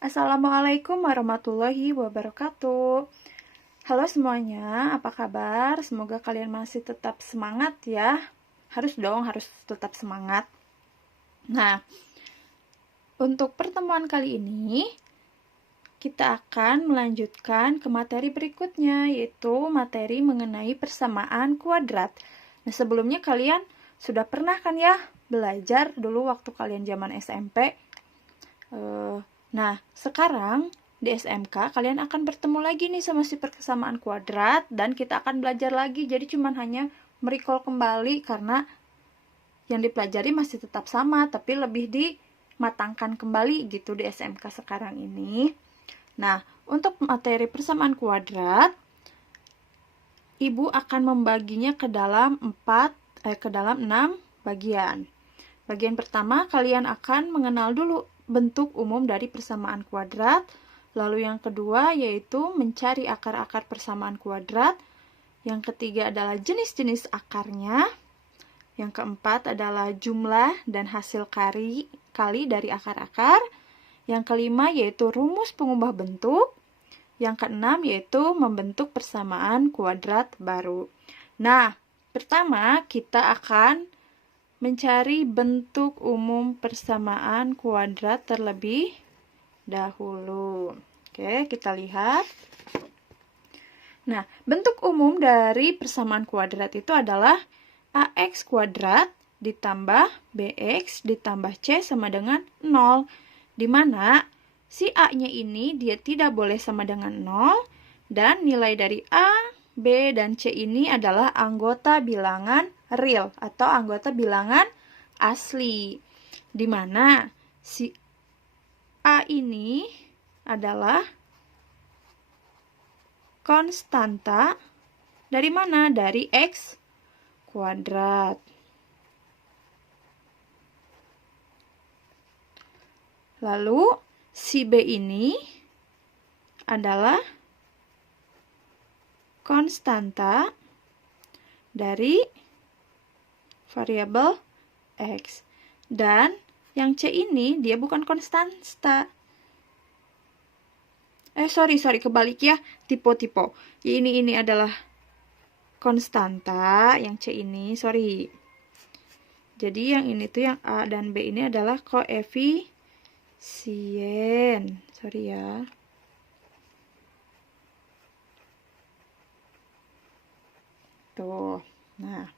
Assalamualaikum warahmatullahi wabarakatuh. Halo semuanya, apa kabar? Semoga kalian masih tetap semangat ya. Harus tetap semangat. Nah, untuk pertemuan kali ini, kita akan melanjutkan ke materi berikutnya, yaitu materi mengenai persamaan kuadrat. Nah, sebelumnya kalian sudah pernah kan ya belajar dulu waktu kalian zaman SMP? Nah, sekarang di SMK kalian akan bertemu lagi nih sama si persamaan kuadrat dan kita akan belajar lagi. Jadi cuman hanya merecall kembali karena yang dipelajari masih tetap sama tapi lebih dimatangkan kembali gitu di SMK sekarang ini. Nah, untuk materi persamaan kuadrat Ibu akan membaginya ke dalam 6 bagian. Bagian pertama kalian akan mengenal dulu bentuk umum dari persamaan kuadrat. Lalu yang kedua yaitu mencari akar-akar persamaan kuadrat. Yang ketiga adalah jenis-jenis akarnya. Yang keempat adalah jumlah dan hasil kali dari akar-akar. Yang kelima yaitu rumus pengubah bentuk. Yang keenam yaitu membentuk persamaan kuadrat baru. Nah, pertama kita akan mencari bentuk umum persamaan kuadrat terlebih dahulu. Oke, kita lihat. Nah, bentuk umum dari persamaan kuadrat itu adalah AX kuadrat ditambah BX ditambah C sama dengan 0. Di mana si A-nya ini dia tidak boleh sama dengan 0 dan nilai dari A, B, dan C ini adalah anggota bilangan real atau anggota bilangan asli. Di mana si A ini adalah konstanta dari mana? Dari X kuadrat. Lalu si B ini adalah konstanta dari variabel X. Dan yang C ini dia bukan konstanta. Kebalik ya, tipe. Ini adalah konstanta, yang C ini, Jadi yang ini tuh yang A dan B ini adalah koefisien. Ya. Tuh. Nah,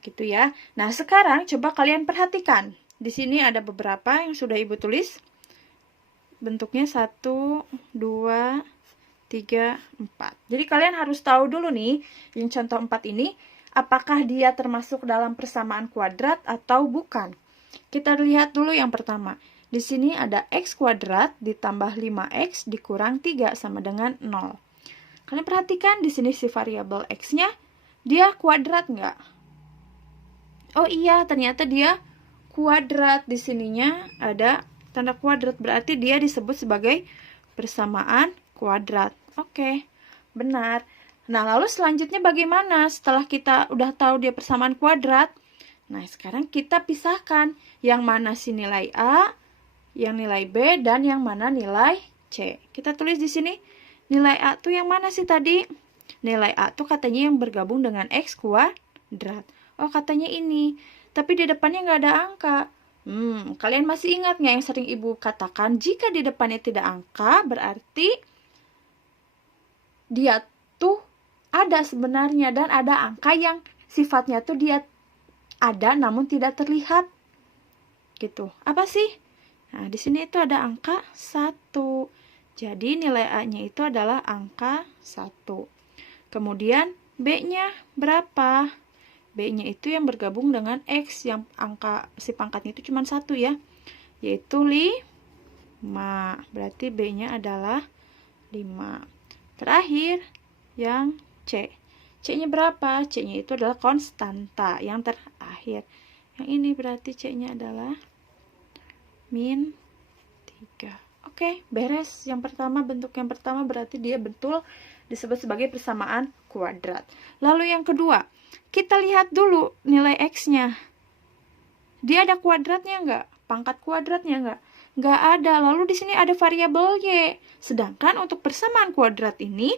gitu ya. Nah, sekarang coba kalian perhatikan. Di sini ada beberapa yang sudah Ibu tulis. Bentuknya 1, 2, 3, 4. Jadi kalian harus tahu dulu nih, yang contoh 4 ini, apakah dia termasuk dalam persamaan kuadrat atau bukan. Kita lihat dulu yang pertama. Di sini ada X kuadrat ditambah 5X dikurang 3 sama dengan 0. Kalian perhatikan di sini si variabel X-nya, dia kuadrat nggak? Oh iya, ternyata dia kuadrat. Di sininya ada tanda kuadrat, berarti dia disebut sebagai persamaan kuadrat. Oke, benar. Nah, lalu selanjutnya bagaimana setelah kita udah tahu dia persamaan kuadrat? Nah, sekarang kita pisahkan yang mana si nilai A, yang nilai B, dan yang mana nilai C. Kita tulis di sini, nilai A tuh yang mana sih tadi? Nilai A tuh katanya yang bergabung dengan X kuadrat. Oh, katanya ini. Tapi di depannya nggak ada angka. Kalian masih ingat nggak yang sering Ibu katakan? Jika di depannya tidak angka, berarti dia tuh ada sebenarnya. Dan ada angka yang sifatnya tuh dia ada namun tidak terlihat. Gitu. Apa sih? Nah, di sini itu ada angka 1. Jadi nilai A-nya itu adalah angka 1. Kemudian B-nya berapa? B-nya itu yang bergabung dengan X, yang angka si pangkatnya itu cuma 1 ya, yaitu 5. Berarti B-nya adalah 5. Terakhir, yang C. C-nya berapa? C-nya itu adalah konstanta, yang terakhir. Yang ini berarti C-nya adalah min 3. Oke, beres. Bentuk yang pertama berarti dia betul disebut sebagai persamaan kuadrat. Lalu yang kedua, kita lihat dulu nilai X-nya. Dia ada kuadratnya nggak? Pangkat kuadratnya nggak? Nggak ada. Lalu di sini ada variabel Y. Sedangkan untuk persamaan kuadrat ini,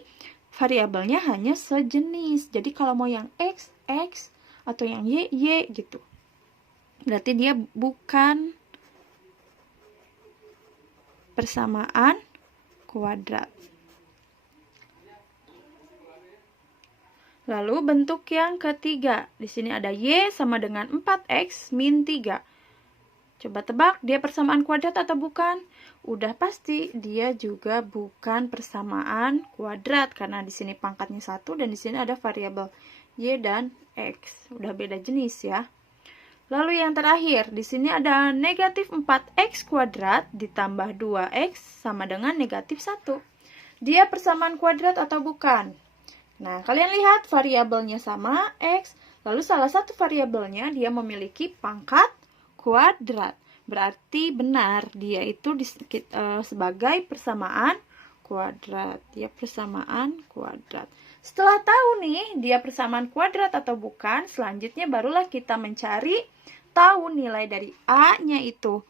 variabelnya hanya sejenis. Jadi kalau mau yang X, X, atau yang Y, Y gitu. Berarti dia bukan persamaan kuadrat. Lalu bentuk yang ketiga. Di sini ada Y sama dengan 4X min 3. Coba tebak, dia persamaan kuadrat atau bukan? Udah pasti dia juga bukan persamaan kuadrat karena di sini pangkatnya 1 dan di sini ada variabel Y dan X. Udah beda jenis ya. Lalu yang terakhir, di sini ada negatif 4X kuadrat ditambah 2X sama dengan negatif 1. Dia persamaan kuadrat atau bukan? Nah, kalian lihat variabelnya sama, X. Lalu salah satu variabelnya dia memiliki pangkat kuadrat. Berarti benar, dia itu sebagai persamaan kuadrat. Dia persamaan kuadrat. Setelah tahu nih, dia persamaan kuadrat atau bukan, selanjutnya barulah kita mencari tahu nilai dari A-nya itu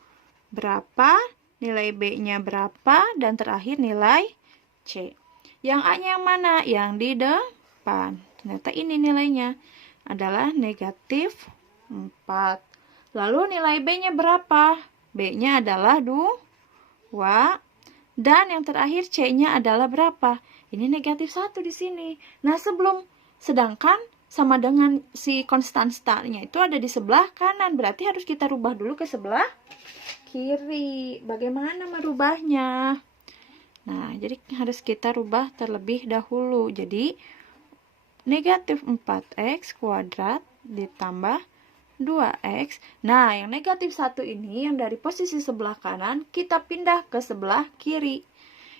berapa, nilai B-nya berapa, dan terakhir nilai C. Yang A-nya yang mana? Yang di depan. Ternyata ini nilainya adalah negatif 4. Lalu nilai B-nya berapa? B-nya adalah 2. Dan yang terakhir C-nya adalah berapa? Ini negatif 1 di sini. Nah, sedangkan sama dengan si konstan startnya itu ada di sebelah kanan. Berarti harus kita rubah dulu ke sebelah kiri. Bagaimana merubahnya? Nah, jadi harus kita rubah terlebih dahulu. Jadi, negatif 4X kuadrat ditambah 2X. Nah, yang negatif 1 ini yang dari posisi sebelah kanan kita pindah ke sebelah kiri.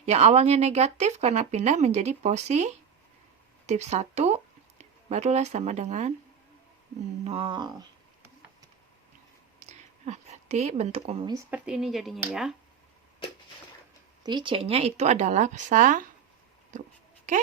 Yang awalnya negatif karena pindah menjadi positif 1, barulah sama dengan 0. Nah, berarti bentuk umumnya seperti ini jadinya ya. Jadi C-nya itu adalah 1. Oke,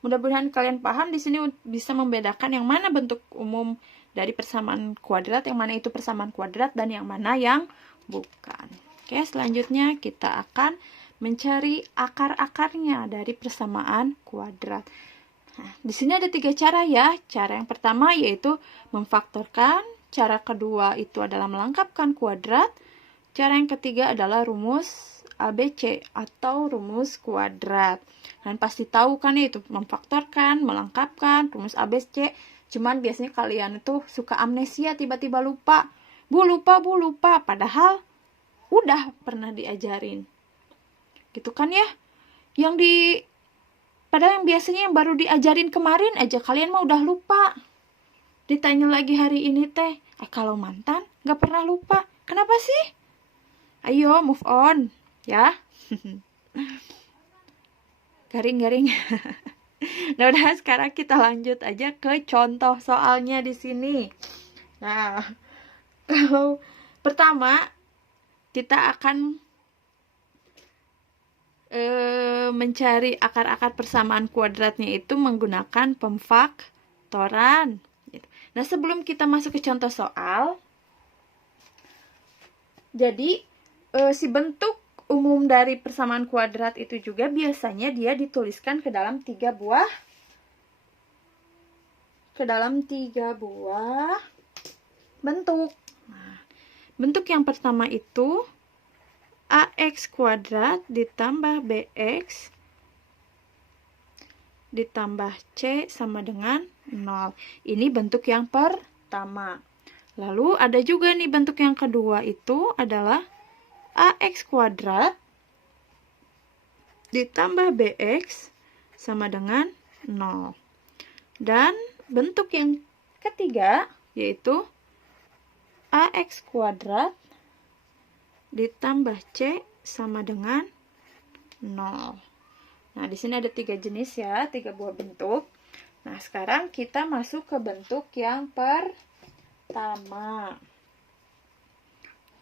mudah-mudahan kalian paham. Di sini bisa membedakan yang mana bentuk umum dari persamaan kuadrat, yang mana itu persamaan kuadrat, dan yang mana yang bukan. Oke, selanjutnya kita akan mencari akar-akarnya dari persamaan kuadrat. Nah, di sini ada 3 cara ya. Cara yang pertama yaitu memfaktorkan. Cara kedua itu adalah melengkapkan kuadrat. Cara yang ketiga adalah rumus ABC atau rumus kuadrat. Kalian pasti tahu kan itu memfaktorkan, melengkapkan, rumus ABC. Cuman biasanya kalian itu suka amnesia, tiba-tiba lupa. Bu lupa. Padahal udah pernah diajarin. Gitu kan ya? Padahal yang biasanya yang baru diajarin kemarin aja kalian mah udah lupa. Ditanya lagi hari ini teh, kalau mantan gak pernah lupa. Kenapa sih? Ayo move on ya. Garing. Nah, udah sekarang kita lanjut aja ke contoh soalnya di sini. Nah, kalau pertama kita akan mencari akar-akar persamaan kuadratnya itu menggunakan pemfaktoran. Nah, sebelum kita masuk ke contoh soal, jadi si bentuk umum dari persamaan kuadrat itu juga biasanya dia dituliskan ke dalam 3 buah bentuk. Nah, bentuk yang pertama itu AX kuadrat ditambah BX ditambah C sama dengan 0. Ini bentuk yang pertama. Lalu ada juga nih bentuk yang kedua itu adalah AX kuadrat ditambah BX sama dengan 0. Dan bentuk yang ketiga yaitu AX kuadrat ditambah C sama dengan 0. Nah, di sini ada 3 jenis ya, 3 buah bentuk. Nah, sekarang kita masuk ke bentuk yang pertama.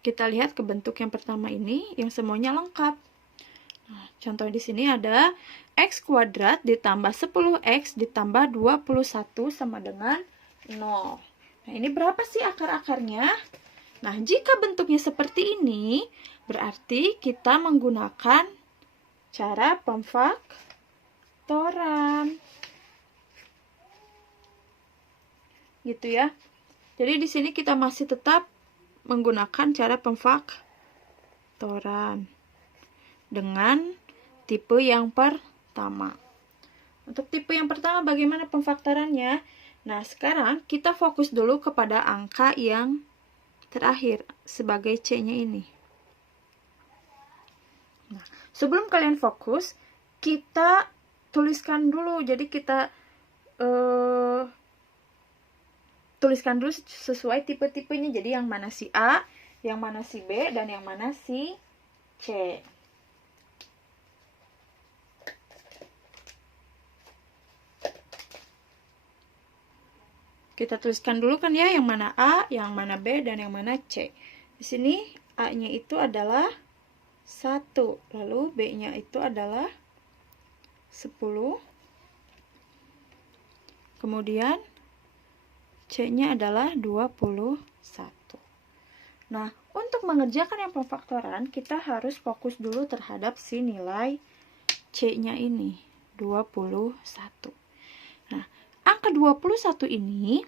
Kita lihat ke bentuk yang pertama ini yang semuanya lengkap. Nah, contoh di sini ada X kuadrat ditambah 10X ditambah 21 sama dengan 0. Nah, ini berapa sih akar-akarnya? Nah, jika bentuknya seperti ini, Berarti kita menggunakan cara pemfaktoran. Gitu ya. Jadi di sini kita masih tetap menggunakan cara pemfaktoran dengan tipe yang pertama. Untuk tipe yang pertama bagaimana pemfaktorannya? Nah, sekarang kita fokus dulu kepada angka yang terakhir sebagai C-nya ini. Nah, sebelum kalian fokus, kita tuliskan dulu. Jadi kita tuliskan dulu sesuai tipe-tipenya. Jadi yang mana si A, yang mana si B, dan yang mana si C. Kita tuliskan dulu kan ya, yang mana A, yang mana B, dan yang mana C. Di sini A-nya itu adalah 1, lalu B-nya itu adalah 10. Kemudian C-nya adalah 21. Nah, untuk mengerjakan yang pemfaktoran, kita harus fokus dulu terhadap si nilai C-nya ini, 21. Nah, angka 21 ini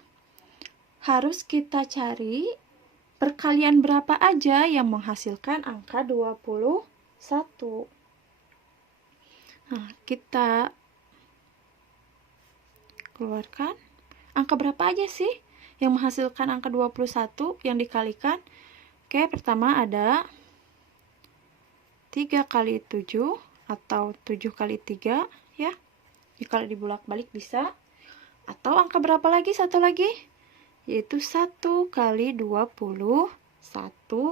harus kita cari perkalian berapa aja yang menghasilkan angka 21. Nah, kita keluarkan. Angka berapa aja sih yang menghasilkan angka 21 yang dikalikan? Oke, pertama ada 3 kali 7 atau 7 kali 3 ya. Kalau dibulak-balik bisa. Atau angka berapa lagi? Satu lagi, yaitu 1 kali 21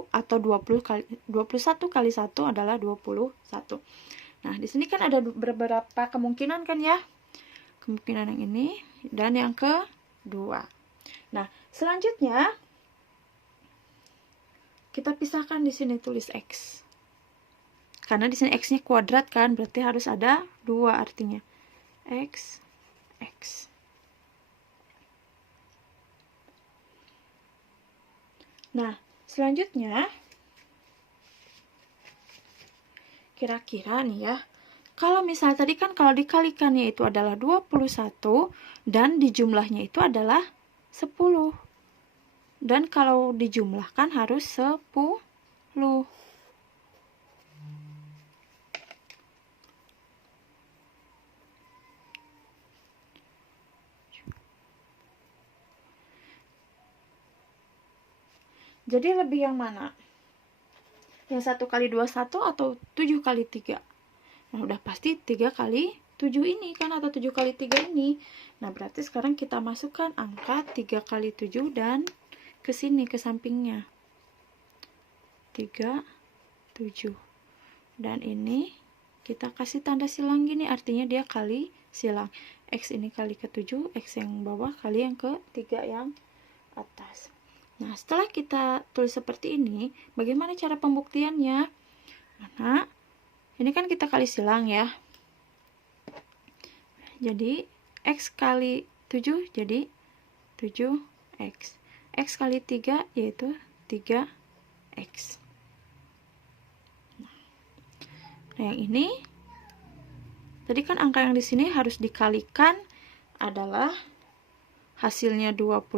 atau 21 kali 1 adalah 21. Nah, di sini kan ada beberapa kemungkinan kan ya. Kemungkinan yang ini dan yang kedua. Nah, selanjutnya kita pisahkan di sini, tulis X. Karena di sini X-nya kuadrat kan, berarti harus ada 2 artinya. X, X. Nah, selanjutnya kira-kira nih ya, kalau misal tadi kan kalau dikalikannya itu adalah 21 dan dijumlahnya itu adalah 10. Dan kalau dijumlahkan harus 10. Jadi lebih yang mana? Yang 1 kali 21 atau 7 kali 3? Nah, udah pasti 3 kali 7 ini kan, atau 7 kali 3 ini. Nah, berarti sekarang kita masukkan angka 3 kali 7 dan ke sini, ke sampingnya. 3, 7. Dan ini kita kasih tanda silang gini, artinya dia kali silang. X ini kali ke 7, X yang bawah kali yang ke 3 yang atas. Nah, setelah kita tulis seperti ini, bagaimana cara pembuktiannya? Nah, ini kan kita kali silang ya. Jadi, X kali 7 jadi 7X. X kali 3 yaitu 3X. Nah, yang ini, tadi kan angka yang di sini harus dikalikan adalah hasilnya 21.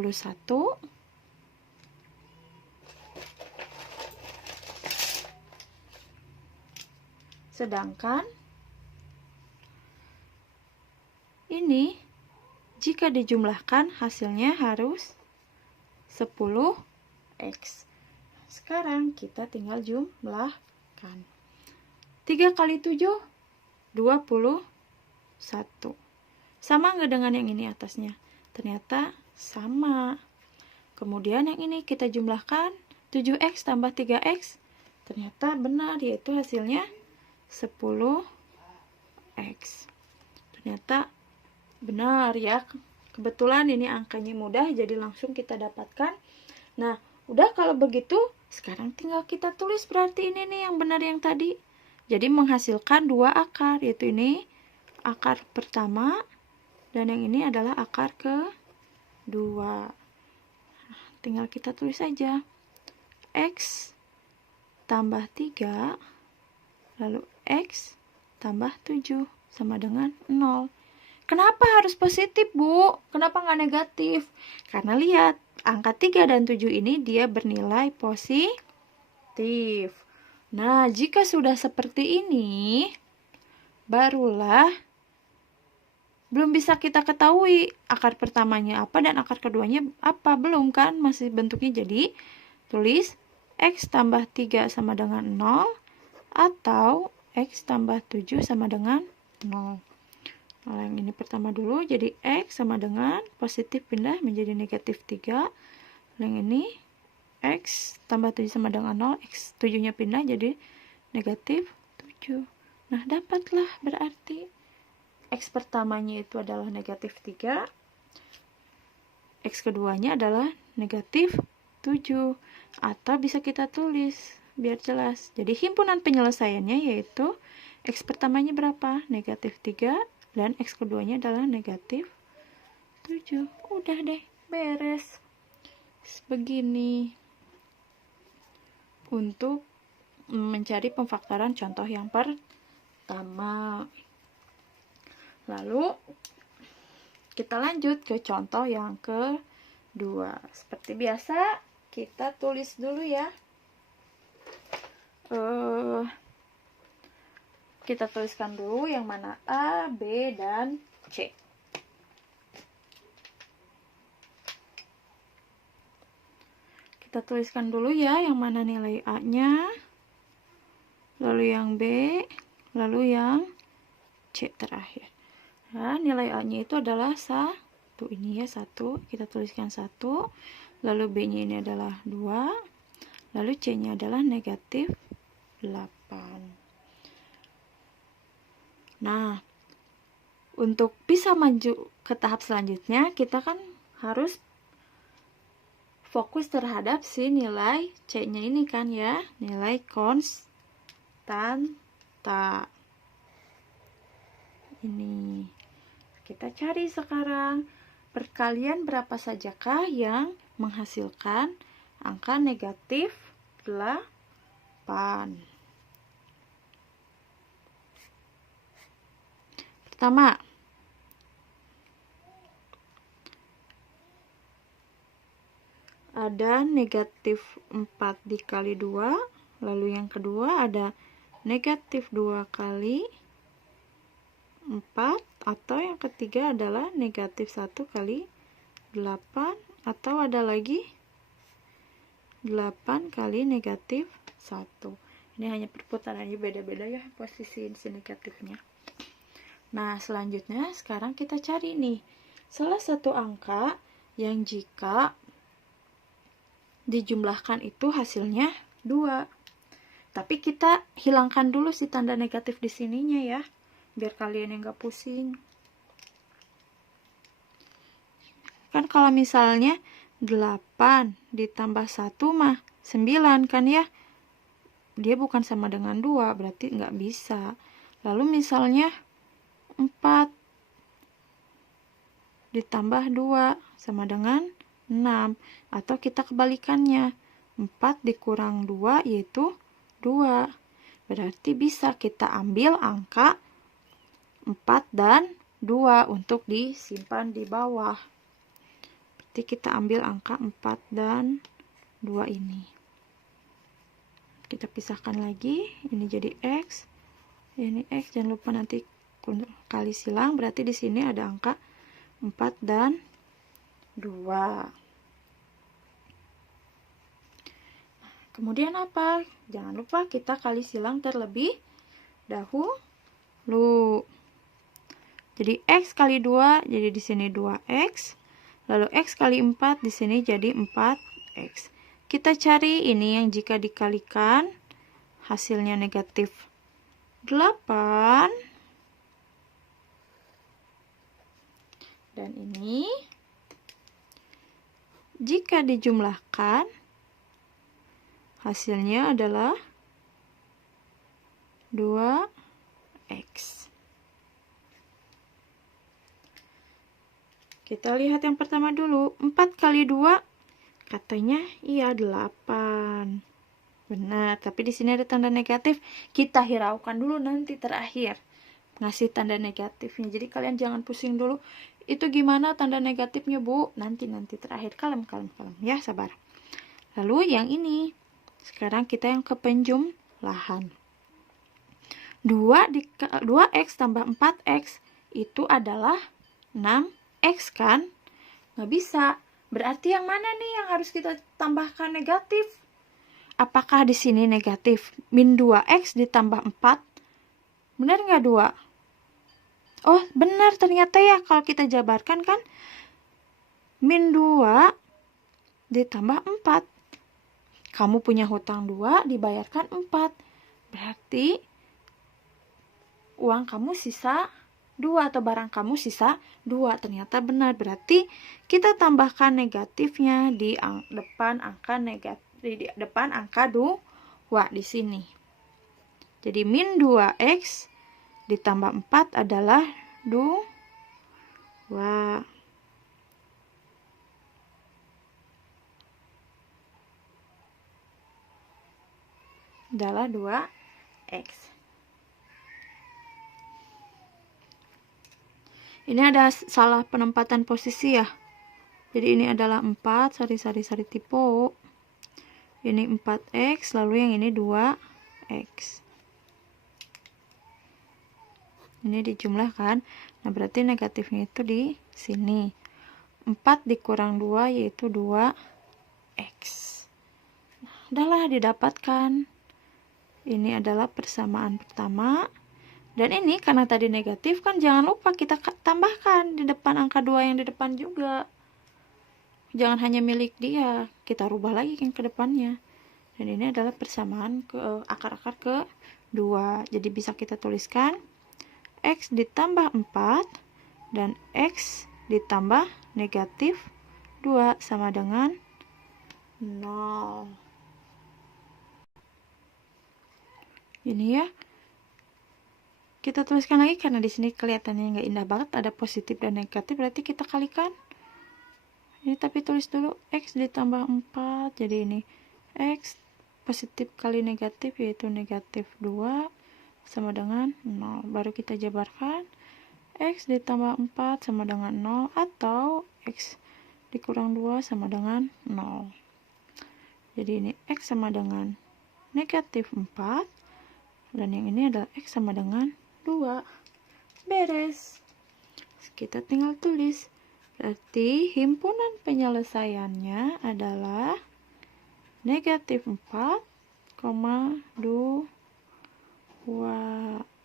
Sedangkan ini jika dijumlahkan hasilnya harus 10X. Sekarang kita tinggal jumlahkan. 3 kali 7 21. Sama nggak dengan yang ini atasnya? Ternyata sama. Kemudian yang ini kita jumlahkan, 7X tambah 3X. Ternyata benar, yaitu hasilnya 10X. Ternyata benar ya. Kebetulan ini angkanya mudah, jadi langsung kita dapatkan. Nah, udah kalau begitu, sekarang tinggal kita tulis berarti ini nih yang benar yang tadi. Jadi menghasilkan 2 akar, yaitu ini akar pertama dan yang ini adalah akar kedua. Tinggal kita tulis aja. X tambah 3, lalu X tambah 7 sama dengan 0. Kenapa harus positif, Bu? Kenapa nggak negatif? Karena lihat, angka 3 dan 7 ini dia bernilai positif. Nah, jika sudah seperti ini, barulah belum bisa kita ketahui akar pertamanya apa dan akar keduanya apa. Belum kan, masih bentuknya. Jadi, tulis X tambah 3 sama dengan 0 atau X tambah 7 sama dengan 0. Nah, yang ini pertama dulu, jadi X sama dengan positif pindah menjadi negatif 3. Yang ini X tambah 7 sama dengan 0, X 7-nya pindah jadi negatif 7. Nah, dapatlah berarti X pertamanya itu adalah negatif 3, X keduanya adalah negatif 7. Atau bisa kita tulis biar jelas. Jadi himpunan penyelesaiannya yaitu X pertamanya berapa? Negatif 3 dan X keduanya adalah negatif 7. Udah deh, beres. Begini untuk mencari pemfaktoran contoh yang pertama. Lalu kita lanjut ke contoh yang kedua. Seperti biasa, kita tulis dulu ya. Kita tuliskan dulu yang mana A, B, dan C. Kita tuliskan dulu ya yang mana nilai A-nya, lalu yang B, lalu yang C terakhir. Nah, nilai A-nya itu adalah 1. Ini ya 1, kita tuliskan 1. Lalu B-nya ini adalah 2. Lalu C-nya adalah negatif 8. Nah, untuk bisa maju ke tahap selanjutnya, kita kan harus fokus terhadap si nilai C-nya ini kan ya, nilai konstanta. Ini kita cari sekarang, perkalian berapa sajakah yang menghasilkan angka negatif 8? Pertama, ada negatif 4 dikali 2, lalu yang kedua ada negatif 2 kali 4, atau yang ketiga adalah negatif 1 kali 8, atau ada lagi 8 kali negatif 1. Ini hanya perputarannya beda-beda ya posisi negatifnya. Nah, selanjutnya sekarang kita cari nih salah satu angka yang jika dijumlahkan itu hasilnya 2. Tapi kita hilangkan dulu si tanda negatif di sininya ya, biar kalian yang gak pusing. Kan kalau misalnya 8 ditambah 1 mah 9 kan ya, dia bukan sama dengan 2, berarti nggak bisa. Lalu misalnya 4 ditambah 2 sama dengan 6, atau kita kebalikannya, 4 dikurang 2 yaitu 2. Berarti bisa kita ambil angka 4 dan 2 untuk disimpan di bawah. Berarti kita ambil angka 4 dan 2 ini. Kita pisahkan lagi, ini jadi X, ini X, jangan lupa nanti kali silang, berarti di sini ada angka 4 dan 2. Kemudian apa? Jangan lupa kita kali silang terlebih dahulu. Jadi X kali 2, jadi di sini 2X. Lalu X kali 4, di sini jadi 4X. Kita cari ini yang jika dikalikan hasilnya negatif 8. Dan ini jika dijumlahkan hasilnya adalah 2X. Kita lihat yang pertama dulu. 4 kali 2 katanya iya 8. Benar, tapi di sini ada tanda negatif. Kita hiraukan dulu nanti terakhir ngasih tanda negatifnya. Jadi kalian jangan pusing dulu. Itu gimana tanda negatifnya, Bu? Nanti terakhir. Kalem ya, sabar. Lalu yang ini. Sekarang kita yang ke penjumlahan. 2x tambah 4x itu adalah 6x kan? Nggak bisa. Berarti yang mana nih yang harus kita tambahkan negatif? Apakah di sini negatif? Min 2x ditambah 4. Benar nggak 2? Oh, benar ternyata ya. Kalau kita jabarkan kan min 2 ditambah 4. Kamu punya hutang 2, dibayarkan 4. Berarti uang kamu sisa 2 atau barang kamu sisa 2. Ternyata benar. Berarti kita tambahkan negatifnya di depan angka negatif, di depan angka 2 di sini. Jadi min 2x ditambah 4 adalah 2. Adalah 2x. Ini ada salah penempatan posisi ya. Jadi ini adalah 4, sari tipe. Ini 4x, lalu yang ini 2x. Ini dijumlahkan. Nah, berarti negatifnya itu di sini. 4 dikurang 2 yaitu 2x. Nah, udahlah didapatkan. Ini adalah persamaan pertama. Dan ini karena tadi negatif kan jangan lupa kita tambahkan di depan angka 2 yang di depan juga. Jangan hanya milik dia, kita rubah lagi yang ke depannya. Dan ini adalah persamaan ke akar-akar ke 2. Jadi bisa kita tuliskan x ditambah 4 dan x ditambah negatif 2 sama dengan 0. Ini ya. Kita tuliskan lagi karena di sini kelihatannya nggak indah banget, ada positif dan negatif, berarti kita kalikan. Ini tapi tulis dulu x ditambah 4, jadi ini x positif kali negatif yaitu negatif 2 sama dengan 0. Baru kita jabarkan x ditambah 4 sama dengan 0 atau x dikurang 2 sama dengan 0. Jadi ini x sama dengan negatif 4 dan yang ini adalah x sama dengan 2. Beres. Kita tinggal tulis. Berarti himpunan penyelesaiannya adalah negatif 4,2.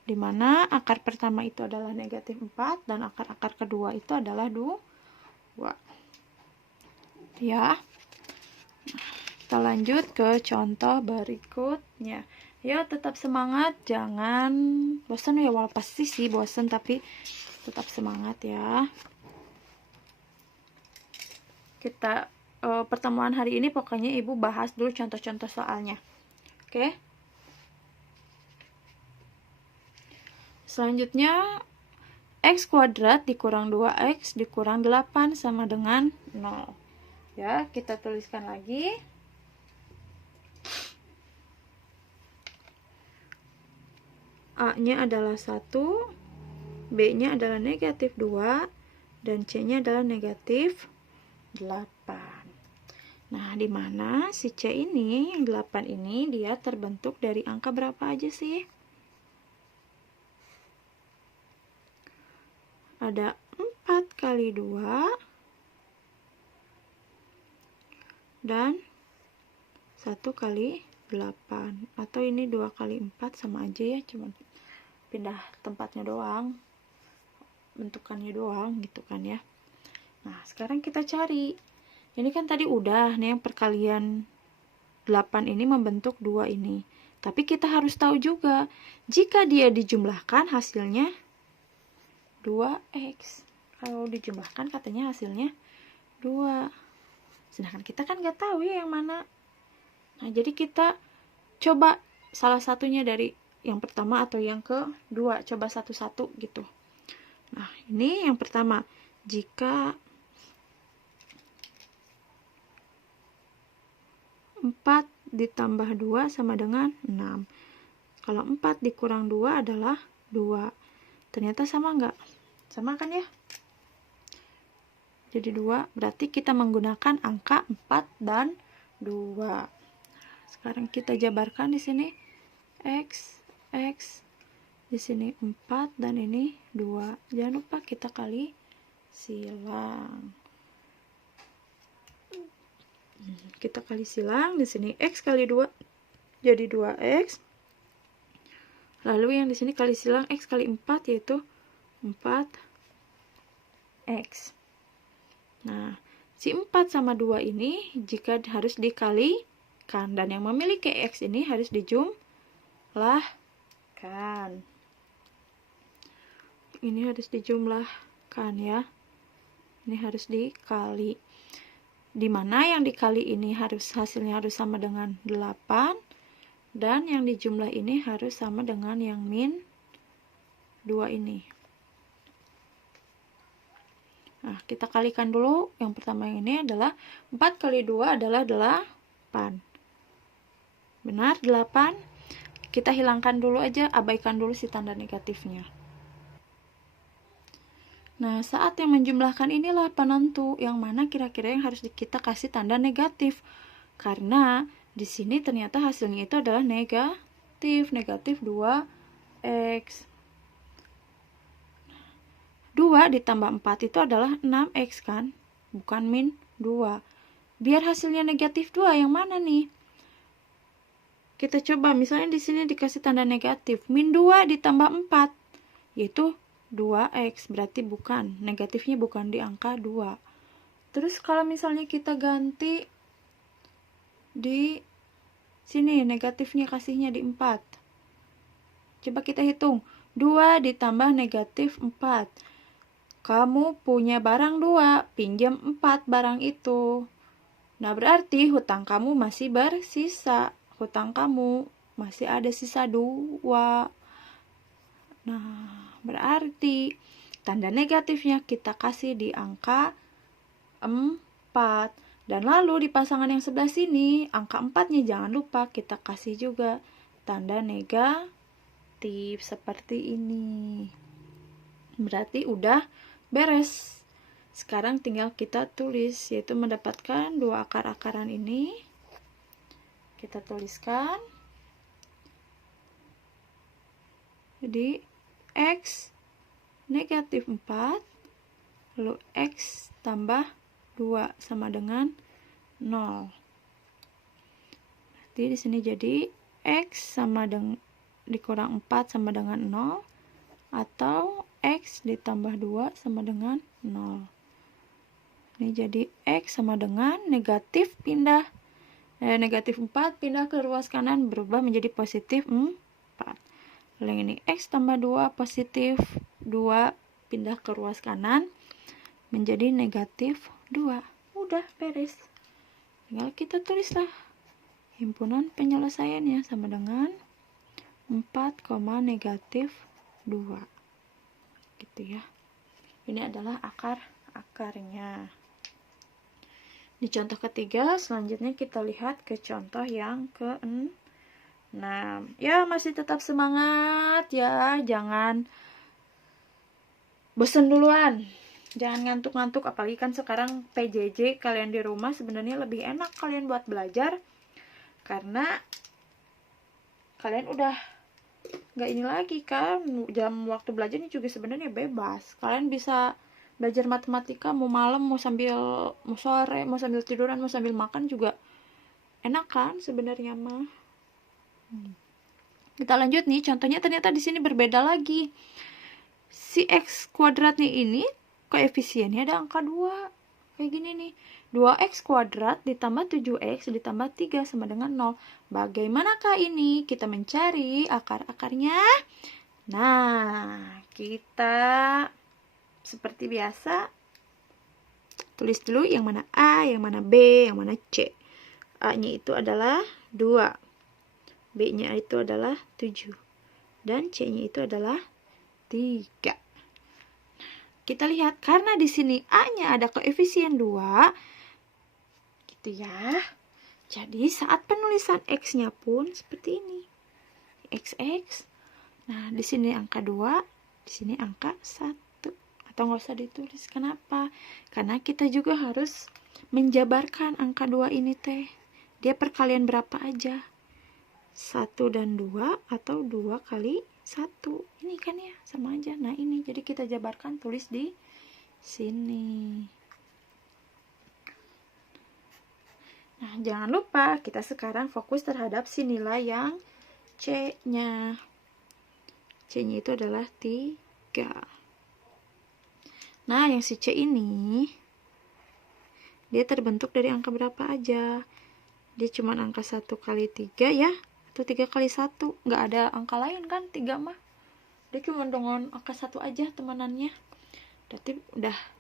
Dimana akar pertama itu adalah negatif 4 dan akar-akar kedua itu adalah 2. Ya. Kita lanjut ke contoh berikutnya. Ya, tetap semangat, jangan bosan ya, walau pasti sih bosan, tapi tetap semangat ya. Kita pertemuan hari ini pokoknya Ibu bahas dulu contoh-contoh soalnya. Oke? Selanjutnya x kuadrat dikurang 2x dikurang 8 sama dengan 0. Ya, kita tuliskan lagi. A-nya adalah 1, B-nya adalah negatif 2, dan C-nya adalah negatif 8. Nah, di mana si C ini, yang 8 ini, dia terbentuk dari angka berapa aja sih? Ada 4 kali 2 dan 1 kali 8. Atau ini 2 kali 4 sama aja ya, cuma pindah tempatnya doang, bentukannya doang gitu kan ya. Nah, sekarang kita cari. Ini kan tadi udah nih yang perkalian 8 ini membentuk 2 ini. Tapi kita harus tahu juga, jika dia dijumlahkan hasilnya 2x. Kalau dijumlahkan katanya hasilnya 2. Sedangkan kita kan nggak tahu ya yang mana. Nah, jadi kita coba salah satunya dari yang pertama atau yang kedua. Coba satu-satu gitu. Nah, ini yang pertama. Jika 4 ditambah 2 sama dengan 6. Kalau 4 dikurang 2 adalah 2. Ternyata sama nggak? Sama kan ya? Jadi 2, berarti kita menggunakan angka 4 dan 2. Sekarang kita jabarkan di sini X, di sini 4 dan ini 2. Jangan lupa kita kali silang. Kita kali silang di sini X kali 2 jadi 2X. Lalu yang di sini kali silang X kali 4 yaitu 4X. Nah, si 4 sama 2 ini jika harus dikalikan, dan yang memiliki X ini harus dijumlahkan. Ini harus dijumlahkan ya. Ini harus dikali. Dimana yang dikali ini hasilnya harus sama dengan 8. Dan yang dijumlah ini harus sama dengan yang min 2 ini. Nah, kita kalikan dulu. Yang pertama yang ini adalah 4 kali 2 adalah 8. Benar, 8. Kita hilangkan dulu aja, abaikan dulu si tanda negatifnya. Nah, saat yang menjumlahkan inilah penentu yang mana kira-kira yang harus kita kasih tanda negatif. Karena di sini ternyata hasilnya itu adalah negatif 2X. 2 ditambah 4 itu adalah 6X kan? Bukan min 2. Biar hasilnya negatif 2 yang mana nih? Kita coba misalnya di sini dikasih tanda negatif. Min 2 ditambah 4 yaitu 2X. Berarti bukan, negatifnya bukan di angka 2. Terus kalau misalnya kita ganti di sini negatifnya kasihnya di 4. Coba kita hitung. 2 ditambah negatif 4. Kamu punya barang 2, pinjam 4 barang itu. Nah, berarti hutang kamu masih bersisa. Hutang kamu masih ada sisa 2. Nah, berarti tanda negatifnya kita kasih di angka 4. Dan lalu di pasangan yang sebelah sini, angka 4-nya jangan lupa kita kasih juga tanda negatif seperti ini. Berarti udah beres. Sekarang tinggal kita tulis, yaitu mendapatkan dua akar-akaran ini. Kita tuliskan. Jadi X negatif 4, lalu X tambah 2 sama dengan 0. Jadi di sini jadi X sama dengan dikurang 4 sama dengan 0, atau X ditambah 2 sama dengan 0. Ini jadi X sama dengan negatif negatif 4 pindah ke ruas kanan berubah menjadi positif 4. Lalu yang ini X tambah 2 positif 2 pindah ke ruas kanan menjadi negatif 2. Udah beres. Tinggal kita tulislah himpunan penyelesaiannya sama dengan 4, negatif 2. Gitu ya. Ini adalah akar-akarnya. Di contoh ketiga, selanjutnya kita lihat ke contoh yang ke-6. Ya, masih tetap semangat ya, jangan bosan duluan. Jangan ngantuk-ngantuk, apalagi kan sekarang PJJ kalian di rumah, sebenarnya lebih enak kalian buat belajar karena kalian udah nggak ini lagi kan, jam waktu belajarnya juga sebenarnya bebas. Kalian bisa belajar matematika mau malam, mau sore, mau sambil tiduran, mau sambil makan juga enak kan sebenarnya mah. Kita lanjut nih, contohnya ternyata di sini berbeda lagi. Si X kuadratnya ini koefisiennya ada angka 2. Kayak gini nih. 2X kuadrat ditambah 7X ditambah 3 sama dengan 0. Bagaimanakah ini? Kita mencari akar-akarnya. Nah, kita seperti biasa tulis dulu yang mana A, yang mana B, yang mana C. A-nya itu adalah 2. B-nya itu adalah 7. Dan C-nya itu adalah 3. Kita lihat, karena di sini A-nya ada koefisien 2, gitu ya. Jadi saat penulisan X-nya pun seperti ini. XX. Nah, di sini angka 2, di sini angka 1. Atau nggak usah ditulis. Kenapa? Karena kita juga harus menjabarkan angka 2 ini teh. Dia perkalian berapa aja? 1 dan 2 atau 2 kali 1. Ini kan ya, sama aja. Nah, ini. Jadi kita jabarkan, tulis di sini. Nah, jangan lupa kita sekarang fokus terhadap si nilai yang C-nya. C-nya itu adalah 3. Nah, yang si C ini dia terbentuk dari angka berapa aja? Dia cuma angka 1 kali 3 ya, atau 3 kali 1. Nggak ada angka lain kan, 3 mah. Dia cuma dengan angka 1 aja temanannya. Berarti udah.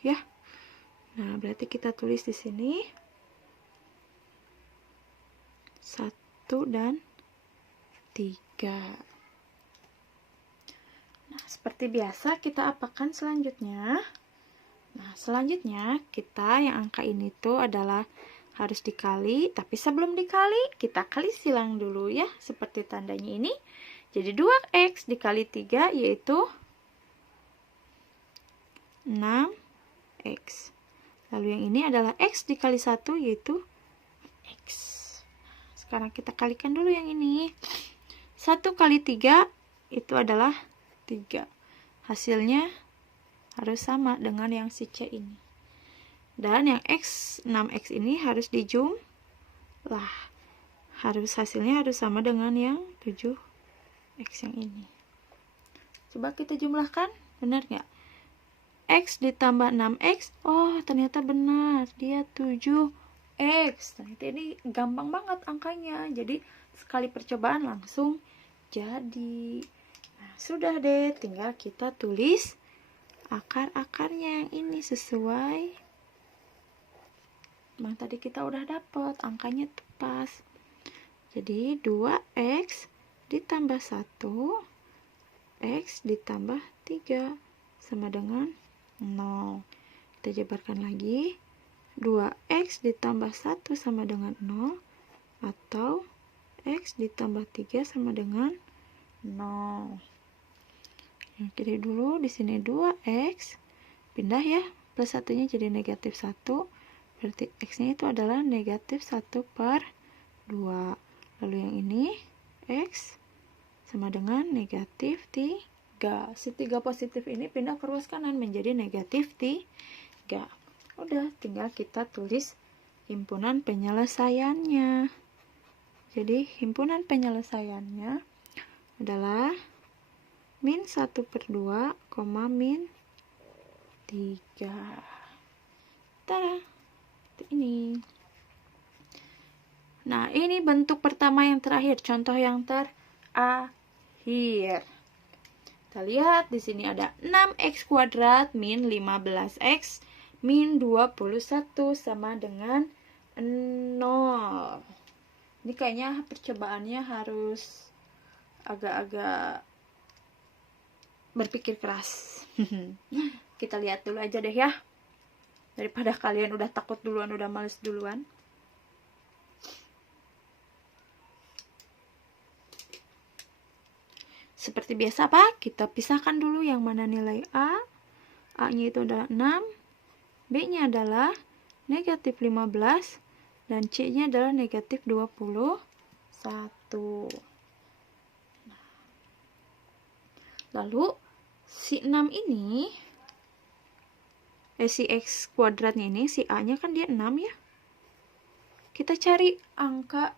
Ya. Nah, berarti kita tulis di sini 1 dan 3. Nah, seperti biasa kita apakan selanjutnya? Nah, selanjutnya kita yang angka ini tuh adalah harus dikali, tapi sebelum dikali kita kali silang dulu ya, seperti tandanya ini. Jadi 2x dikali 3 yaitu 6x. Lalu yang ini adalah x dikali 1 yaitu x. Sekarang kita kalikan dulu yang ini. 1 kali 3 itu adalah 3. Hasilnya harus sama dengan yang si C ini. Dan yang x, 6x ini harus dijumlah. Hasilnya harus sama dengan yang 7x yang ini. Coba kita jumlahkan, benar nggak? X ditambah 6x, oh ternyata benar, dia 7x. Ternyata ini gampang banget angkanya. Jadi sekali percobaan langsung jadi. Nah, sudah deh, tinggal kita tulis akar-akarnya yang ini sesuai yang tadi kita udah dapat, angkanya pas. Jadi 2x ditambah 1 x ditambah 3 sama dengan 0. Kita jabarkan lagi. 2x ditambah 1 sama dengan 0 atau x ditambah 3 sama dengan 0. Yang kiri dulu, di sini 2x pindah ya, plus satunya jadi negatif 1, berarti x-nya itu adalah negatif 1/2. Lalu yang ini x sama dengan negatif 3. Si 3 positif ini pindah ke ruas kanan menjadi negatif 3. Udah, tinggal kita tulis himpunan penyelesaiannya. Jadi himpunan penyelesaiannya adalah min 1/2, min 3. Tada, ini. Nah, ini bentuk pertama yang terakhir, contoh yang terakhir. Kita lihat di sini ada 6x kuadrat min 15x min 21 sama dengan 0. Ini kayaknya percobaannya harus agak-agak berpikir keras. Kita lihat dulu aja deh ya. Daripada kalian udah takut duluan, udah males duluan. Seperti biasa apa? Kita pisahkan dulu yang mana nilai A. A-nya itu adalah 6. B-nya adalah negatif 15. Dan C-nya adalah negatif 21. Lalu, si 6 ini, si x kuadratnya ini, si A-nya kan dia 6 ya. Kita cari angka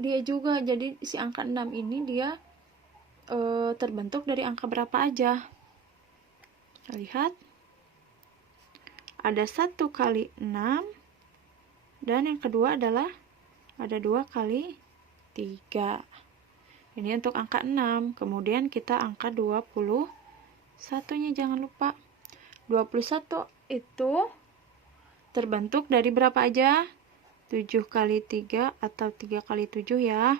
dia juga. Jadi, si angka 6 ini dia terbentuk dari angka berapa aja. Kita lihat. Ada 1 kali 6. Dan yang kedua adalah ada 2 kali 3. Ini untuk angka 6. Kemudian kita angka 21-nya jangan lupa. 21 itu terbentuk dari berapa aja? 7 kali 3 atau 3 kali 7 ya.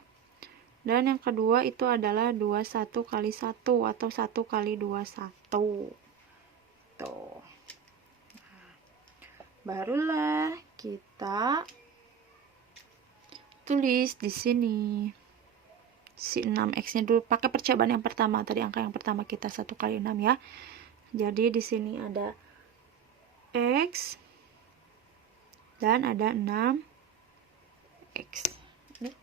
Dan yang kedua itu adalah 21 kali 1 atau 1 kali 21. Tuh. Barulah kita tulis di sini si 6x-nya dulu. Pakai percobaan yang pertama, tadi angka yang pertama kita 1 kali 6 ya. Jadi di sini ada x dan ada 6x.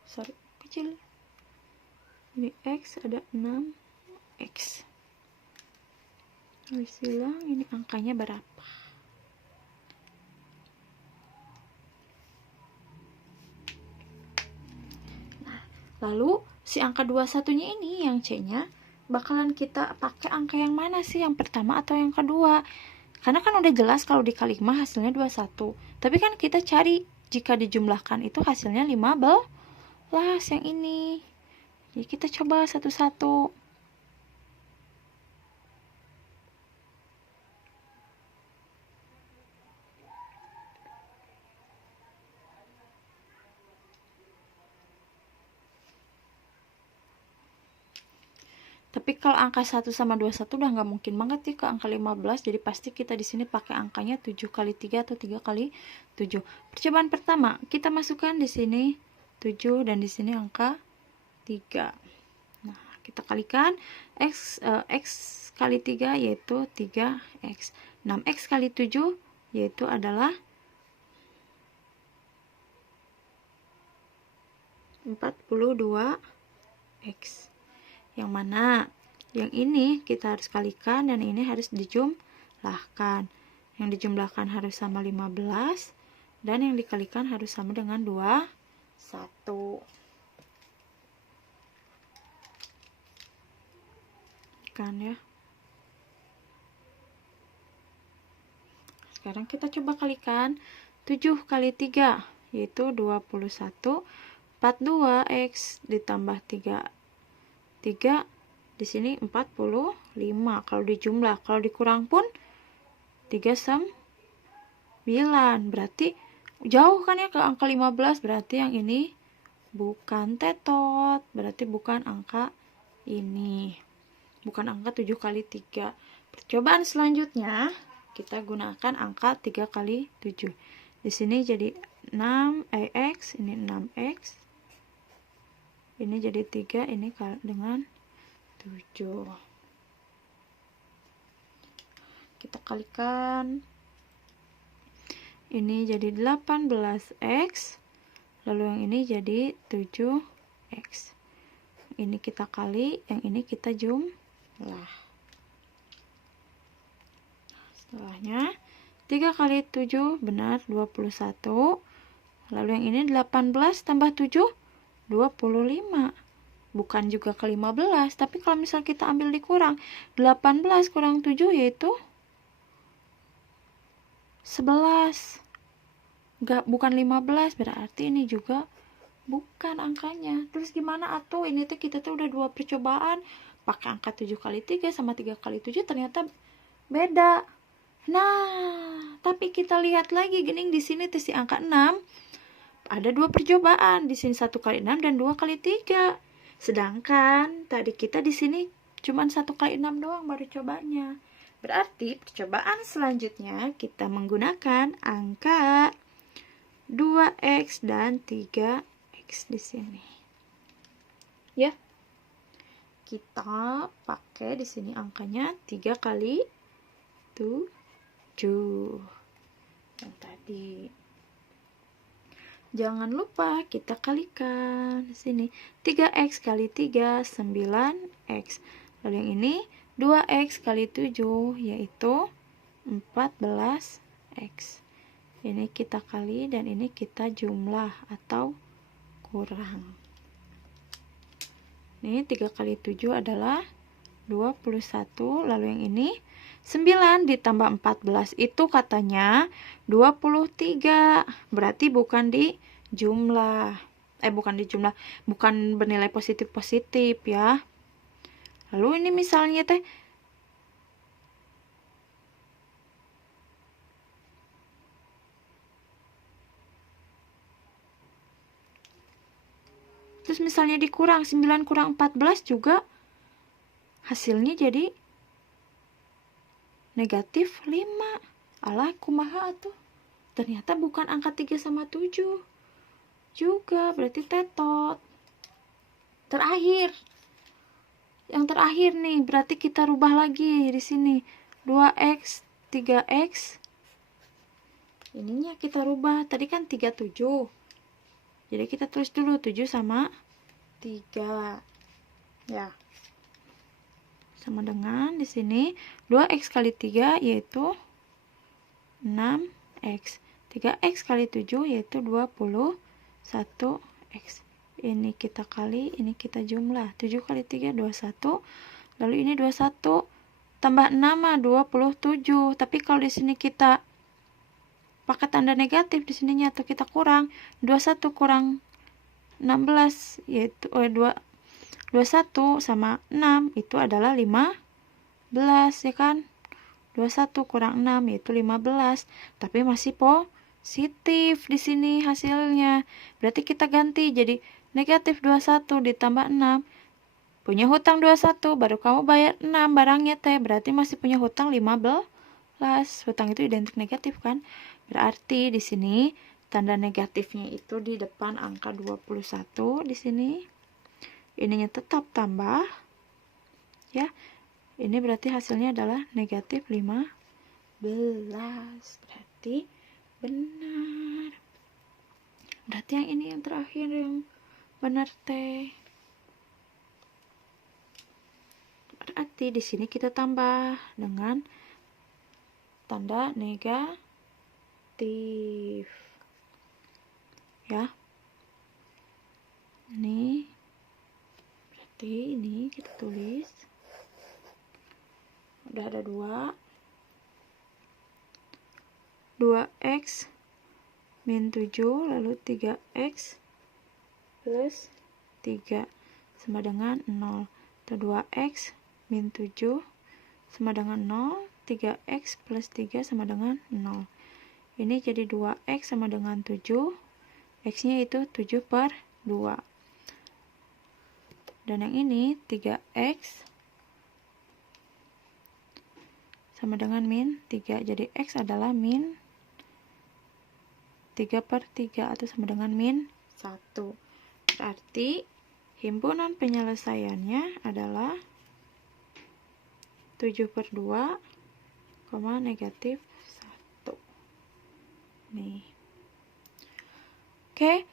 Sorry, kecil. Ini x, ada 6x. Harus bilang ini angkanya berapa. Nah, lalu si angka 21-nya ini yang C-nya bakalan kita pakai angka yang mana sih? Yang pertama atau yang kedua? Karena kan udah jelas kalau dikali 5 hasilnya 21. Tapi kan kita cari jika dijumlahkan itu hasilnya 15 yang ini. Jadi kita coba satu-satu. Tapi kalau angka 1 sama 21 udah nggak mungkin banget ya ke angka 15. Jadi pasti kita di sini pakai angkanya 7 kali 3 atau 3 kali 7. Percobaan pertama, kita masukkan di sini 7 dan di sini angka 3. Nah, kita kalikan x kali 3 yaitu 3x. 6x kali 7 yaitu adalah 42x. Yang mana? Yang ini kita harus kalikan dan ini harus dijumlahkan. Yang dijumlahkan harus sama 15 dan yang dikalikan harus sama dengan 21. Kan ya. Sekarang kita coba kalikan 7 kali 3 yaitu 21. 42x ditambah 3 di sini 45. Kalau dijumlah, kalau dikurang pun 39. Berarti jauh kan ya ke angka 15. Berarti yang ini bukan tetot, berarti bukan angka ini, bukan angka 7 kali 3. Percobaan selanjutnya kita gunakan angka 3 kali 7. Di sini jadi 6x, ini 6x. Ini jadi 3, ini dengan 7. Kita kalikan. Ini jadi 18x. Lalu yang ini jadi 7x. Ini kita kali, yang ini kita jumlah. Setelahnya 3 kali 7 benar 21. Lalu yang ini 18 tambah 7 25. Bukan juga ke 15, tapi kalau misal kita ambil dikurang 18 kurang 7 yaitu 11. Bukan 15, berarti ini juga bukan angkanya. Terus gimana atuh? Ini tuh kita tuh udah 2 percobaan pakai angka 7 kali 3 sama 3 kali 7 ternyata beda. Nah, tapi kita lihat lagi gening di sini tuh si angka 6 ada 2 percobaan. Di sini 1 kali 6 dan 2 kali 3. Sedangkan tadi kita di sini cuma 1 kali 6 doang baru cobanya. Berarti percobaan selanjutnya kita menggunakan angka 2x dan 3x di sini. Ya. Kita pakai di sini angkanya 3 kali 7. Yang tadi. Jangan lupa kita kalikan di sini 3x kali 3 9x. Lalu yang ini 2x kali 7 yaitu 14x. Ini kita kali dan ini kita jumlah atau kurang. Ini 3 kali 7 adalah 21. Lalu yang ini 9 ditambah 14 itu katanya 23. Berarti bukan di jumlah. Bukan bernilai positif-positif ya. Lalu ini misalnya teh Terus misalnya dikurang 9 kurang 14 juga hasilnya jadi negatif 5. Alah, kumaha tuh. Ternyata bukan angka 3 sama 7 juga, berarti tetot. Yang terakhir nih, berarti kita rubah lagi di sini. 2x, 3x. Ininya kita rubah. Tadi kan 37. Jadi kita tulis dulu 7 sama 3. Ya. Sama dengan di sini 2x kali 3 yaitu 6x. 3x kali 7 yaitu 21x. Ini kita kali, ini kita jumlah. 7 kali 3 21. Lalu ini 21 tambah 6 mah 27. Tapi kalau di sini kita pakai tanda negatif, di sininya atau kita kurang 21 kurang 16 yaitu 21 sama 6 itu adalah 15, ya kan? 21 kurang 6 yaitu 15. Tapi masih positif di sini hasilnya. Berarti kita ganti jadi negatif 21 ditambah 6. Punya hutang 21, baru kamu bayar 6 barangnya teh. Berarti masih punya hutang 15. Hutang itu identik negatif kan? Berarti di sini tanda negatifnya itu di depan angka 21 di sini. Ininya tetap tambah. Ya. Ini berarti hasilnya adalah negatif 15. Berarti benar. Berarti yang ini yang terakhir yang benar teh. Berarti di sini kita tambah dengan tanda negatif. Ya. Ini berarti ini kita tulis. Udah ada 2x min 7 lalu 3x plus 3 sama dengan 0. Atau 2x min 7 sama dengan 0. 3x plus 3 sama dengan 0. Ini jadi 2x sama dengan 7. X nya itu 7 per 2. Dan yang ini 3x sama dengan min 3. Jadi x adalah min 3 per 3 atau sama dengan min 1. Berarti himpunan penyelesaiannya adalah 7 per 2, negatif 1. Nih. Oke.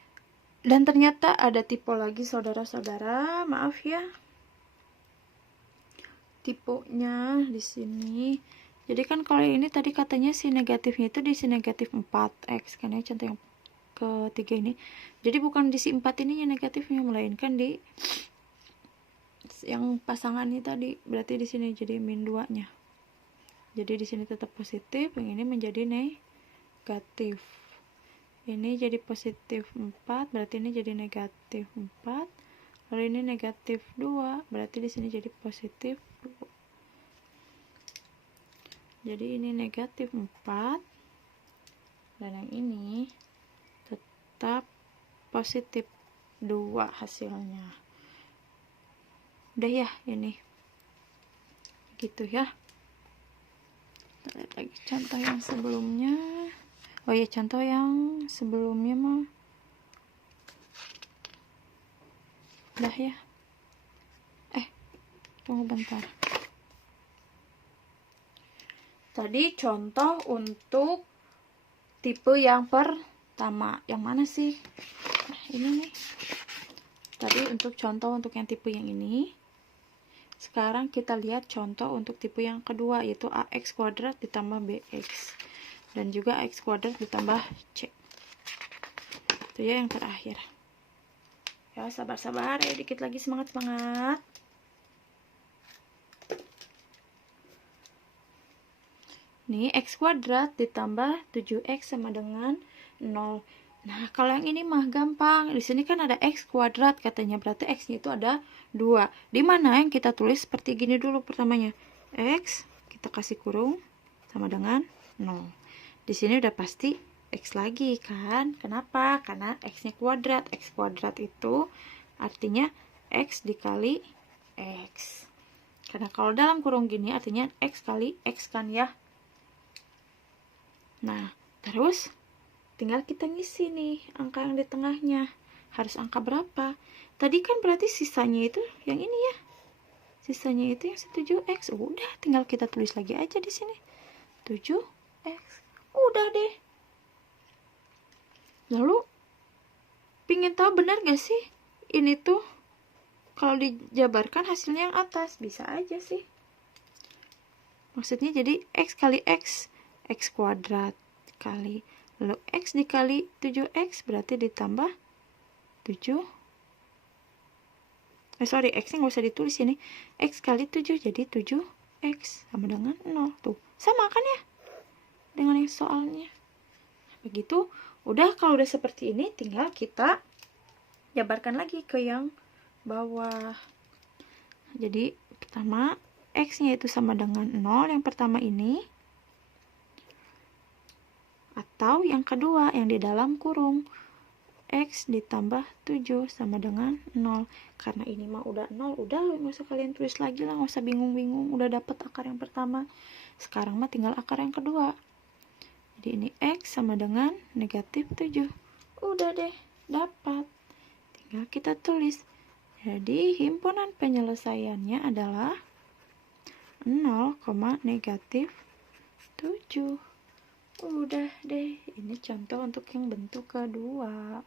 Dan ternyata ada tipe lagi saudara-saudara. Maaf ya. Tipenya di sini. Jadi kan kalau ini tadi katanya si negatifnya itu di si negatif 4x kan ya, contoh yang ketiga ini. Jadi bukan di si 4 ini yang negatifnya, melainkan di yang pasangannya tadi. Berarti di sini jadi min 2-nya. Jadi di sini tetap positif, yang ini menjadi negatif. Ini jadi positif 4, berarti ini jadi negatif 4. Lalu ini negatif 2, berarti di sini jadi positif 2. Jadi ini negatif 4 dan yang ini tetap positif 2 hasilnya. Udah ya ini. Gitu ya. Kita lihat lagi contoh yang sebelumnya. Oh ya, contoh yang sebelumnya mah udah ya. Tunggu bentar. Tadi contoh untuk tipe yang pertama. Yang mana sih? Nah, ini nih. Tadi untuk contoh untuk yang tipe yang ini. Sekarang kita lihat contoh untuk tipe yang kedua, yaitu ax kuadrat ditambah bx. Dan juga x kuadrat ditambah c. Itu ya yang terakhir. Ya, sabar-sabar ya, dikit lagi, semangat-semangat. Nih, x kuadrat ditambah 7x sama dengan 0. Nah, kalau yang ini mah gampang. Di sini kan ada x kuadrat katanya, berarti x-nya itu ada 2. Di mana yang kita tulis seperti gini dulu pertamanya. X kita kasih kurung sama dengan 0. Di sini udah pasti x lagi kan? Kenapa? Karena x-nya kuadrat. X kuadrat itu artinya X dikali X. Karena kalau dalam kurung gini artinya X kali X kan ya. Nah, terus tinggal kita ngisi nih angka yang di tengahnya. Harus angka berapa? Tadi kan berarti sisanya itu yang ini ya. Sisanya itu yang 7X. Udah, tinggal kita tulis lagi aja di sini. 7X. Udah deh. Lalu, pingin tahu benar gak sih? Ini tuh, kalau dijabarkan hasilnya yang atas. Bisa aja sih. Maksudnya jadi X kali X. X kuadrat kali. Lalu X dikali 7X berarti ditambah 7. X-nya nggak usah ditulis ini. X kali 7 jadi 7X sama dengan 0. Tuh, sama kan ya? Dengan yang soalnya. Begitu, udah kalau udah seperti ini tinggal kita jabarkan lagi ke yang bawah. Jadi, pertama X-nya itu sama dengan 0 yang pertama ini. Atau yang kedua yang di dalam kurung. X ditambah 7 sama dengan 0. Karena ini mah udah 0, udah nggak usah kalian tulis lagi lah, nggak usah bingung-bingung, udah dapat akar yang pertama. Sekarang mah tinggal akar yang kedua. Jadi ini X sama dengan negatif 7. Udah deh, dapat. Tinggal kita tulis. Jadi himpunan penyelesaiannya adalah 0, negatif 7. Udah deh, ini contoh untuk yang bentuk kedua.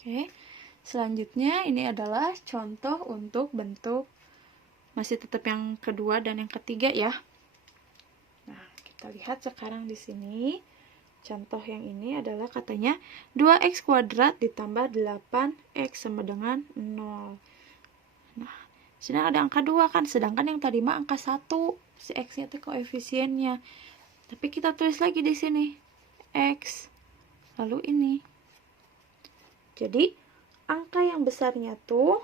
Oke, selanjutnya ini adalah contoh untuk bentuk masih tetap yang kedua dan yang ketiga ya. Nah, kita lihat sekarang di sini. Contoh yang ini adalah katanya 2x kuadrat ditambah 8x sama dengan 0. Nah, sini ada angka 2 kan, sedangkan yang tadi mah angka 1. Si x-nya itu koefisiennya. Tapi kita tulis lagi di sini x. Lalu ini. Jadi, angka yang besarnya tuh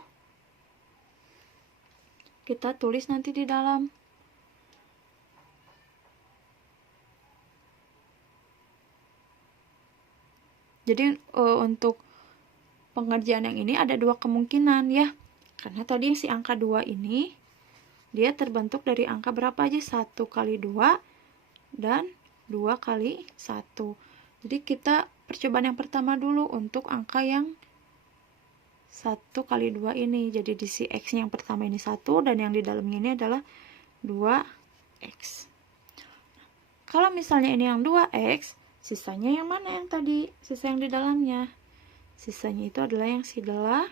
kita tulis nanti di dalam. Jadi, untuk pengerjaan yang ini ada dua kemungkinan ya. Karena tadi si angka 2 ini, dia terbentuk dari angka berapa aja? 1 kali 2 dan 2 kali 1. Jadi, kita percobaan yang pertama dulu untuk angka yang 1 kali 2 ini. Jadi di si X-nya yang pertama ini 1 dan yang di dalamnya ini adalah 2X. Kalau misalnya ini yang 2X, sisanya yang mana yang tadi? Sisa yang di dalamnya. Sisanya itu adalah yang si 8.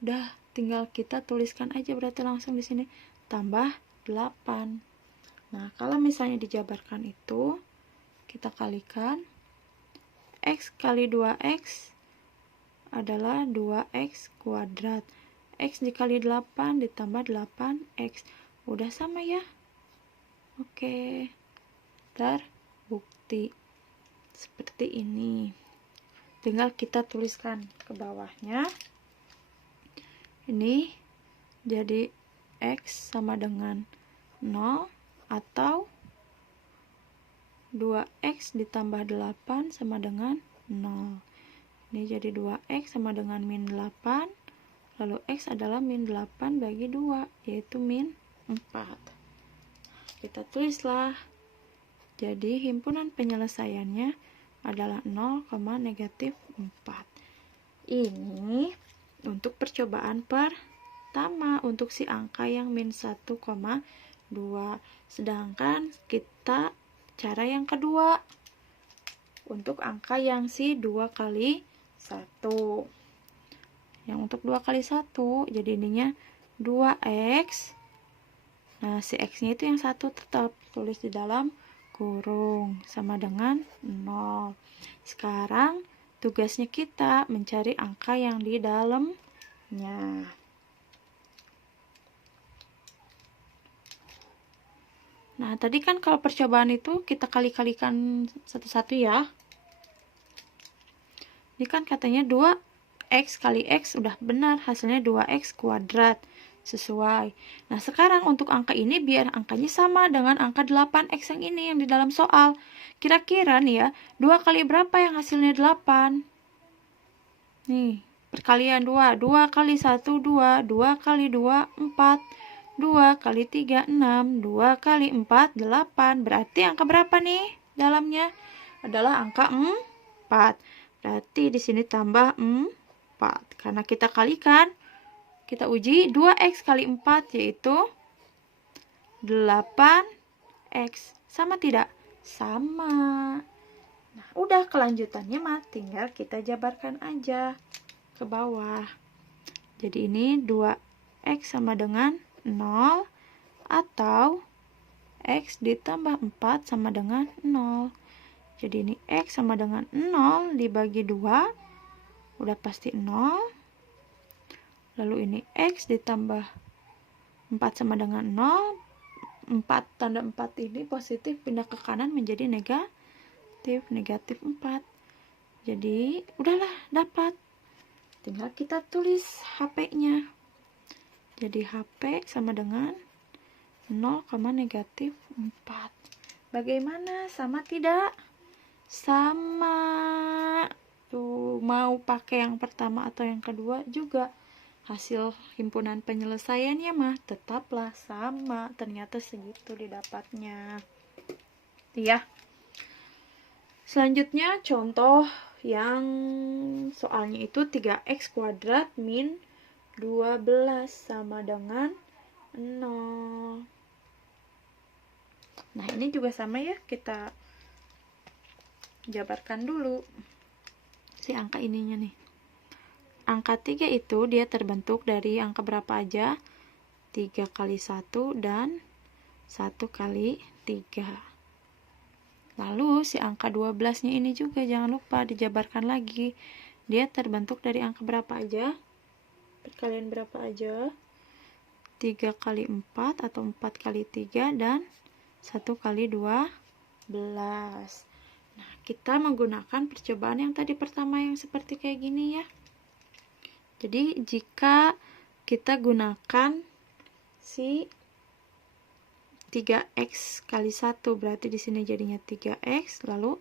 Udah, tinggal kita tuliskan aja berarti langsung di sini tambah 8. Nah, kalau misalnya dijabarkan itu kita kalikan X kali 2X adalah 2X kuadrat. X dikali 8 ditambah 8X. Udah sama ya? Oke. Terbukti. Seperti ini. Tinggal kita tuliskan ke bawahnya. Ini jadi X sama dengan 0 atau 2X ditambah 8 sama dengan 0. Ini jadi 2X sama dengan min 8. Lalu X adalah min 8 bagi 2, yaitu min 4. Kita tulislah. Jadi himpunan penyelesaiannya adalah 0, negatif 4. Ini untuk percobaan pertama untuk si angka yang min 1,2. Sedangkan kita cara yang kedua untuk angka yang si 2 kali 1. Yang untuk 2 kali 1, jadi ininya 2X. Nah, si X-nya itu yang 1 tetap tulis di dalam kurung sama dengan 0. Sekarang tugasnya kita mencari angka yang di dalamnya. Nah, tadi kan kalau percobaan itu kita kali-kalikan satu-satu ya. Ini kan katanya 2X kali X udah benar, hasilnya 2X kuadrat. Sesuai. Nah, sekarang untuk angka ini biar angkanya sama dengan angka 8X yang ini yang di dalam soal. Kira-kira nih ya, 2 kali berapa yang hasilnya 8? Nih, perkalian 2. 2 kali 1, 2. 2 kali 2, 4. 2 kali 3, 6. 2 kali 4, 8. Berarti angka berapa nih dalamnya? Adalah angka 4. Berarti di sini tambah 4. Karena kita kalikan, kita uji 2x kali 4 yaitu 8x. Sama tidak? Sama. Nah, udah kelanjutannya mah tinggal kita jabarkan aja ke bawah. Jadi ini 2x sama dengan 0 atau x ditambah 4 sama dengan 0. Jadi ini x sama dengan 0 dibagi 2, udah pasti 0. Lalu ini x ditambah 4 sama dengan 0. 4 tanda 4 ini positif pindah ke kanan menjadi negatif 4. Jadi udahlah dapat. Tinggal kita tulis HP-nya. Jadi HP sama dengan 0, negatif 4. Bagaimana? Sama tidak? Sama. Tuh, mau pakai yang pertama atau yang kedua juga hasil himpunan penyelesaiannya mah tetaplah sama. Ternyata segitu didapatnya. Iya. Selanjutnya contoh yang soalnya itu 3x kuadrat min 12 sama dengan 0. Nah, ini juga sama ya, kita jabarkan dulu si angka ininya nih. Angka 3 itu dia terbentuk dari angka berapa aja? 3 kali 1 dan 1 kali 3. Lalu si angka 12 nya ini juga jangan lupa dijabarkan lagi. Dia terbentuk dari angka berapa aja? Perkalian berapa aja? 3 kali 4 atau 4 kali 3 dan 1 kali 12. Nah, kita menggunakan percobaan yang tadi pertama yang seperti kayak gini ya. Jadi jika kita gunakan si 3x kali 1, berarti di sini jadinya 3x, lalu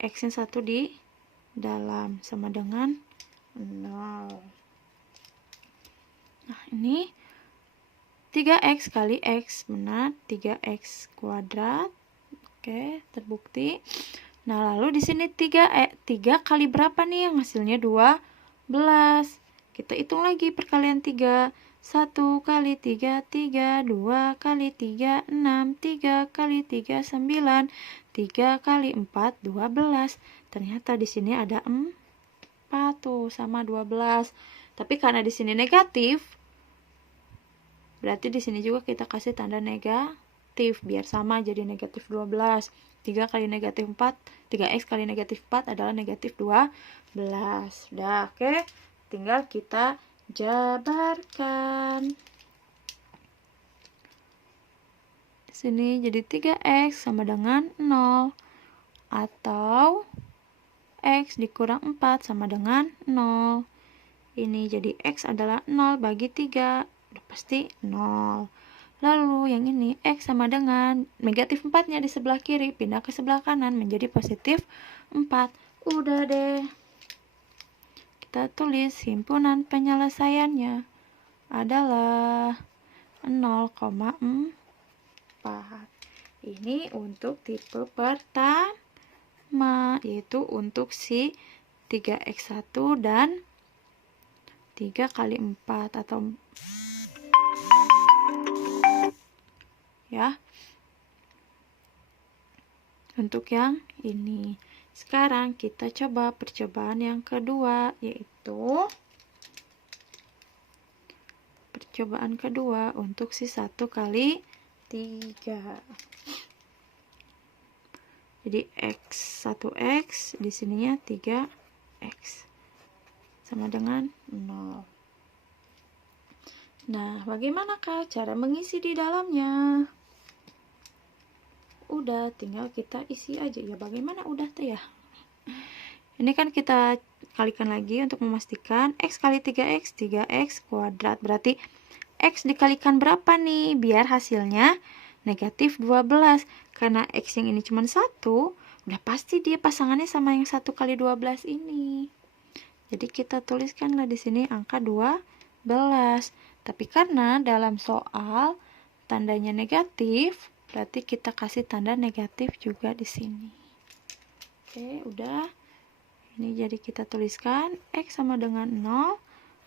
x-nya 1 di dalam sama dengan 0. Nah, ini 3x kali x, benar, 3x kuadrat. Oke, terbukti. Nah, lalu di sini 3 kali berapa nih yang hasilnya 12. Kita hitung lagi perkalian 3. 1 kali 3, 3. 2 kali 3, 6. 3 kali 3, 9. 3 kali 4, 12. Ternyata di sini ada 4 tuh, sama 12. Tapi karena di sini negatif, berarti di sini juga kita kasih tanda negatif biar sama, jadi negatif 12. 3 kali negatif 4, 3x kali negatif 4 adalah negatif 12. Udah, oke. Tinggal kita jabarkan. Di sini jadi 3x sama dengan 0 atau x dikurang 4 sama dengan 0. Ini jadi x adalah 0 bagi 3, udah pasti 0. Lalu yang ini x sama dengan negatif 4 nya di sebelah kiri pindah ke sebelah kanan menjadi positif 4. Udah deh. Kita tulis himpunan penyelesaiannya adalah 0,4. Ini untuk tipe pertama, yaitu untuk si 3x1 dan 3 kali 4 atau ya. Untuk yang ini. Sekarang kita coba percobaan yang kedua, yaitu percobaan kedua untuk si 1 kali 3. Jadi x 1x di sininya 3x sama dengan 0. Nah, bagaimanakah cara mengisi di dalamnya? Udah, tinggal kita isi aja ya. Bagaimana udah tuh ya? Ini kan kita kalikan lagi untuk memastikan x kali 3x, 3x kuadrat. Berarti x dikalikan berapa nih? Biar hasilnya negatif 12. Karena x yang ini cuma 1, udah pasti dia pasangannya sama yang 1 kali 12 ini. Jadi kita tuliskanlah di sini angka 12. Tapi karena dalam soal tandanya negatif, berarti kita kasih tanda negatif juga di sini. Oke, udah. Ini jadi kita tuliskan X sama dengan 0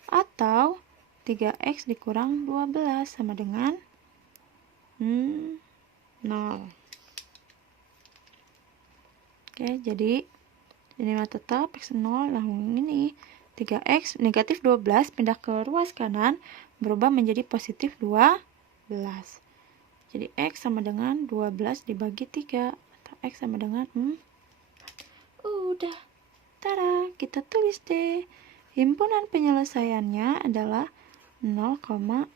atau 3X dikurang 12 sama dengan 0. Oke, jadi ini mah tetap X 0. Nah, ini 3X negatif 12 pindah ke ruas kanan berubah menjadi positif 12. Jadi X sama dengan 12 dibagi 3 atau X sama dengan 4. Udah. Tara, kita tulis deh. Himpunan penyelesaiannya adalah 0,4.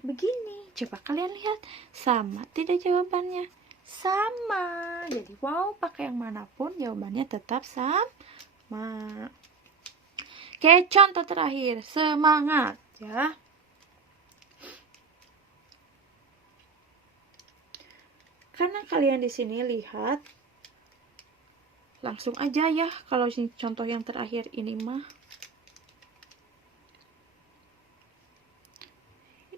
Begini, coba kalian lihat. Sama tidak jawabannya? Sama. Jadi wow, pakai yang manapun jawabannya tetap sama. Oke, contoh terakhir. Semangat ya. Karena kalian di sini lihat, langsung aja ya kalau contoh yang terakhir ini mah.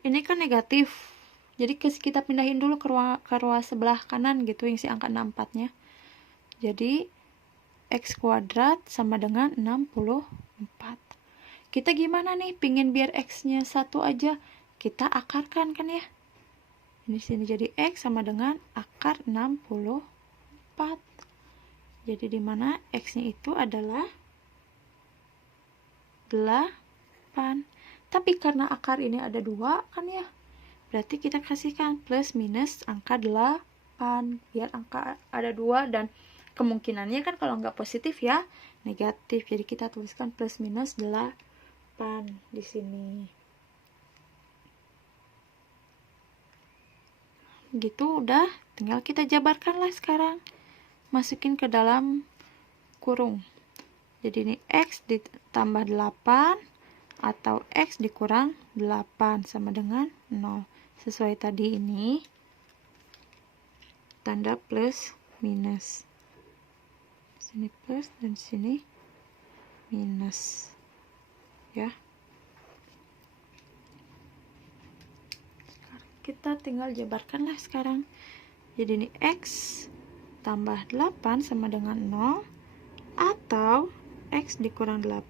Ini kan negatif. Jadi kita pindahin dulu ke ruas sebelah kanan gitu yang si angka 64-nya. Jadi X kuadrat sama dengan 64. Kita gimana nih? Pingin biar X-nya 1 aja. Kita akarkan kan ya. Ini sini jadi X sama dengan akar 64. Jadi di mana X-nya itu adalah 8. Tapi karena akar ini ada 2 kan ya. Berarti kita kasihkan plus minus angka 8. Biar angka ada 2 dan kemungkinannya kan kalau nggak positif ya negatif. Jadi kita tuliskan plus minus 8 di sini. Gitu udah, tinggal kita jabarkanlah sekarang. Masukin ke dalam kurung. Jadi ini X ditambah 8 atau X dikurang 8 sama dengan 0. Sesuai tadi ini tanda plus minus. Sini plus dan sini minus. Ya. Kita tinggal jabarkanlah sekarang. Jadi ini X tambah 8 sama dengan 0 atau X dikurang 8